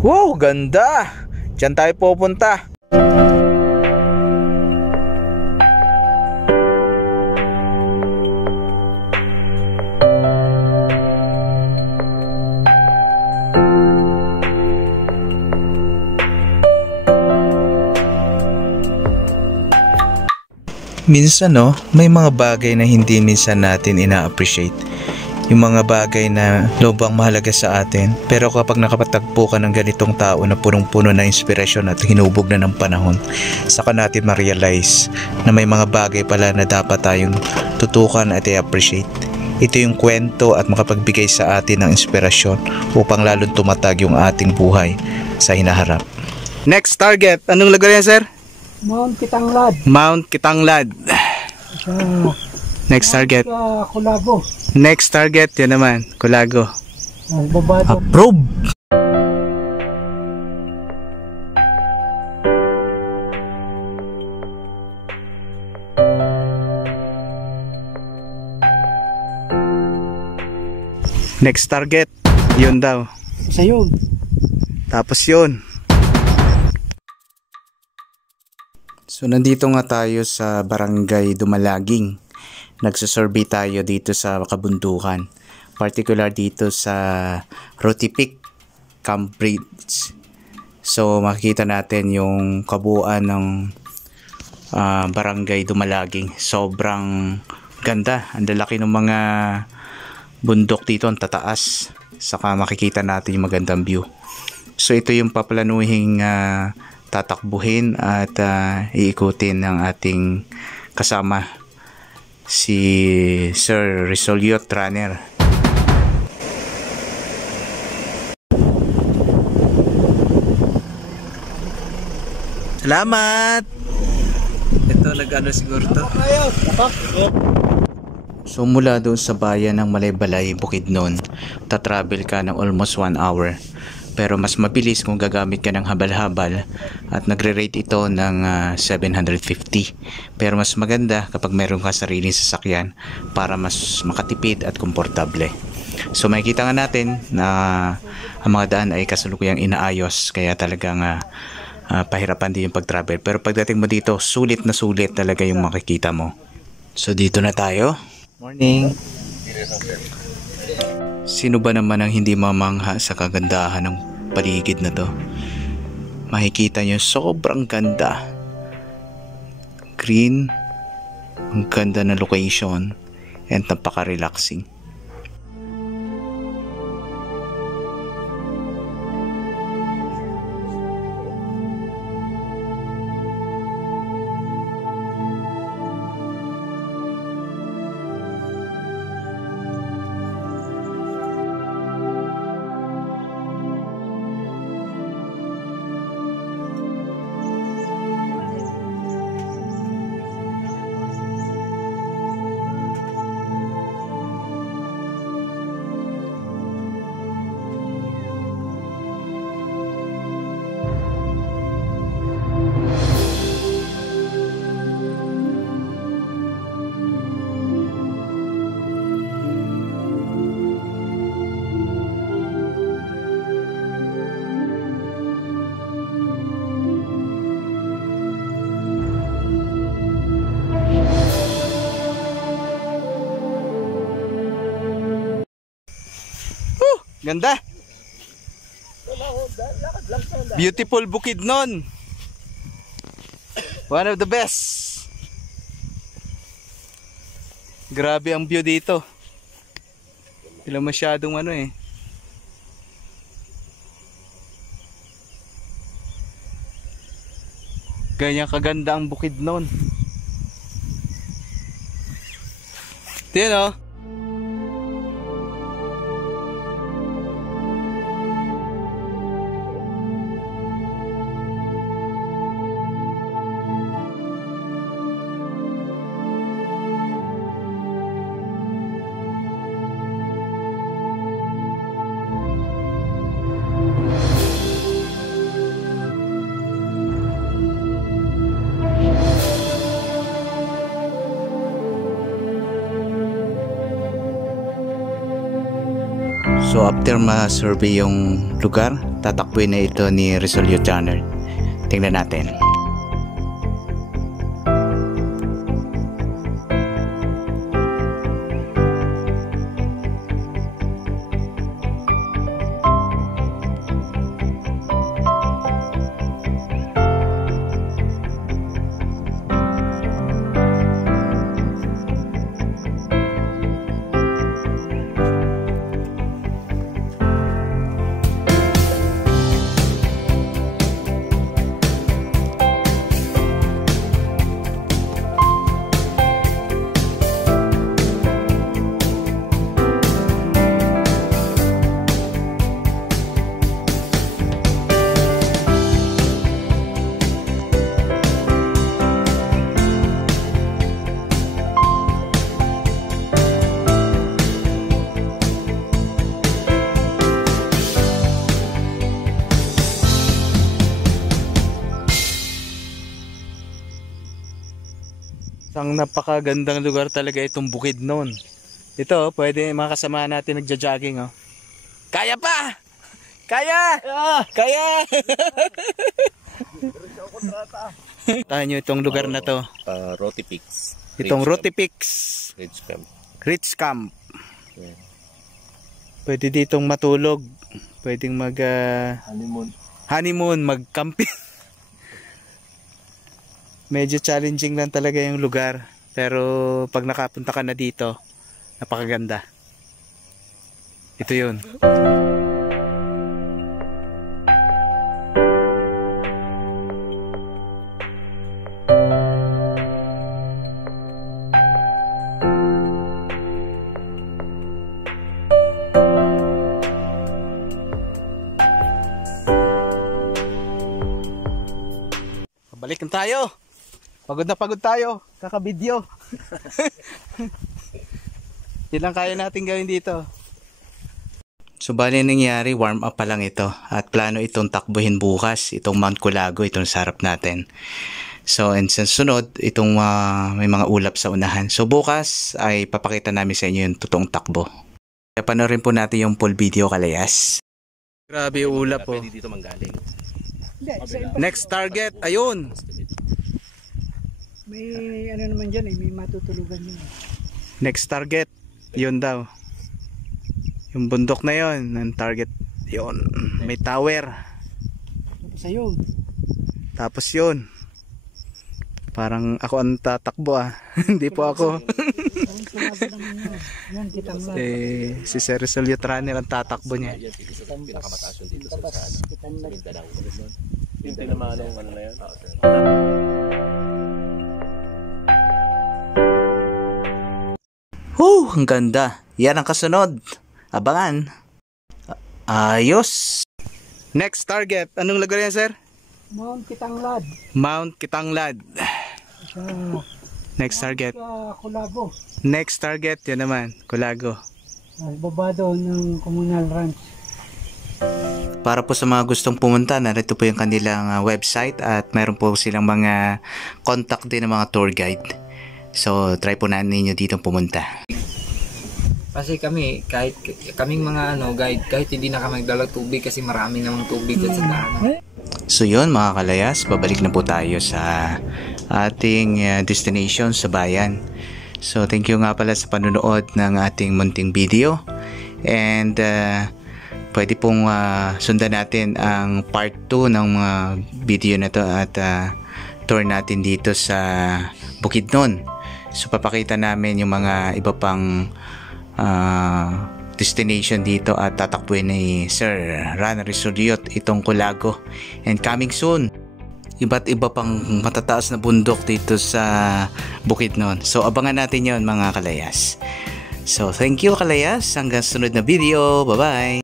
Wow, ganda! Diyan tayo pupunta. Minsan may mga bagay na hindi minsan natin ina-appreciate. Yung mga bagay na lubhang mahalaga sa atin, pero kapag nakapatagpo ka ng ganitong tao na punong-puno na inspirasyon at hinubog na ng panahon, saka natin ma-realize na may mga bagay pala na dapat tayong tutukan at i-appreciate. Ito yung kwento at makapagbigay sa atin ng inspirasyon upang lalong tumatag yung ating buhay sa hinaharap. Next target, anong lugar yan, sir? Mount Kitanglad. Mount Kitanglad. Next target. Culago. Next target, yun naman, Culago. Babado. Approve! Next target, yun daw. Sa yun. Tapos yun. So nandito nga tayo sa Barangay Dumalaging. Nagsasurvey tayo dito sa kabundukan. Particular dito sa Rotipik Camp Bridge. So makikita natin yung kabuuan ng Barangay Dumalaging. Sobrang ganda. Ang lalaki ng mga bundok dito, ang tataas. Saka makikita natin yung magandang view. So ito yung paplanuhing tatakbuhin at iikutin ng ating kasama, si Sir Rizoliot Runner. Salamat! Ito nag-ano siguro to. So mula doon sa bayan ng Malaybalay, Bukidnon, tatravel ka ng almost 1 hour. Pero mas mabilis kung gagamit ka ng habal-habal at nagre-rate ito ng 750. Pero mas maganda kapag meron ka sariling sasakyan para mas makatipid at komportable. So makikita nga natin na ang mga daan ay kasalukuyang inaayos, kaya talagang pahirapan din yung pag-travel. Pero pagdating mo dito, sulit na sulit talaga yung makikita mo. So dito na tayo. Morning! Sino ba naman ang hindi mamangha sa kagandahan ng paligid na to? Makikita nyo, sobrang ganda. Green, ang ganda na location, and napaka-relaxing. Ganda. Beautiful Bukidnon. One of the best. Grabe ang view dito. Hindi masyadong ganyan kaganda ang Bukidnon. Tingnan So after ma-survey yung lugar, tatakbuhin na ito ni Rizal Youth Runner. Tingnan natin. Ang napakagandang lugar talaga itong Bukidnon. Ito, pwede mga kasama natin nagja-jogging, oh. Kaya pa! Kaya! Kaya! Tahan nyo itong lugar na to. Rotipix. Itong Rotipix. Ridge Camp. Ridge Camp. Yeah. Pwede ditong matulog. Pwedeng mag honeymoon, mag-camping. Medyo challenging lang talaga yung lugar, pero pag nakapunta ka na dito, napakaganda. Ito yun. Balik na tayo. Pagod tayo, kakabidyo. Yun lang kaya natin gawin dito. So bali nangyari, warm up pa lang ito. At plano itong takbuhin bukas, itong Mount Culago, itong sarap natin. So and sa sunod, itong may mga ulap sa unahan. So bukas ay papakita namin sa inyo yung totoong takbo. Kaya panoorin po natin yung full video, Kalayas. Grabe yung ulap po. Pwede dito manggaling. Next target, ayun. May ano naman dyan may matutulugan yun. Next target, yun daw. Yung bundok na yun, ang target, yun. May tower. Tapos ayun. Tapos yun. Parang ako ang tatakbo Hindi po ako. Ayun, sinabi naman yun. Yan, kitang lang. Si Sir Rizal Youth Runner ang tatakbo niya. Yan, pinakamataas yun dito sa Kitang lang. Mindanao. Yung tinamanong ano na yan? Ang ganda. Yan ang kasunod. Abangan. Ayos. Next target. Anong lugar yan, sir? Mount Kitanglad. Mount Kitanglad. Sa Next target. Culago. Next target, yan naman. Culago. Baba doon ng Communal Ranch. Para po sa mga gustong pumunta, narito po yung kanilang website at mayroon po silang mga contact din ng mga tour guide. So, try po na ninyo dito pumunta. Kasi kami, kahit kaming mga guide, kahit hindi na kami magdala tubig kasi marami namang tubig dyan sa daanan. So yun mga Kalayas, babalik na po tayo sa ating destination sa bayan. So thank you nga pala sa panunood ng ating munting video. And pwede pong sundan natin ang part 2 ng mga video na to at tour natin dito sa Bukidnon. So papakita namin yung mga iba pang destination dito at tatakbuhin ni Sir Runner Rizal Youth itong Culago. And coming soon, iba't iba pang matataas na bundok dito sa Bukidnon. So abangan natin yon mga Kalayas. So thank you Kalayas, hanggang sunod na video. Bye bye.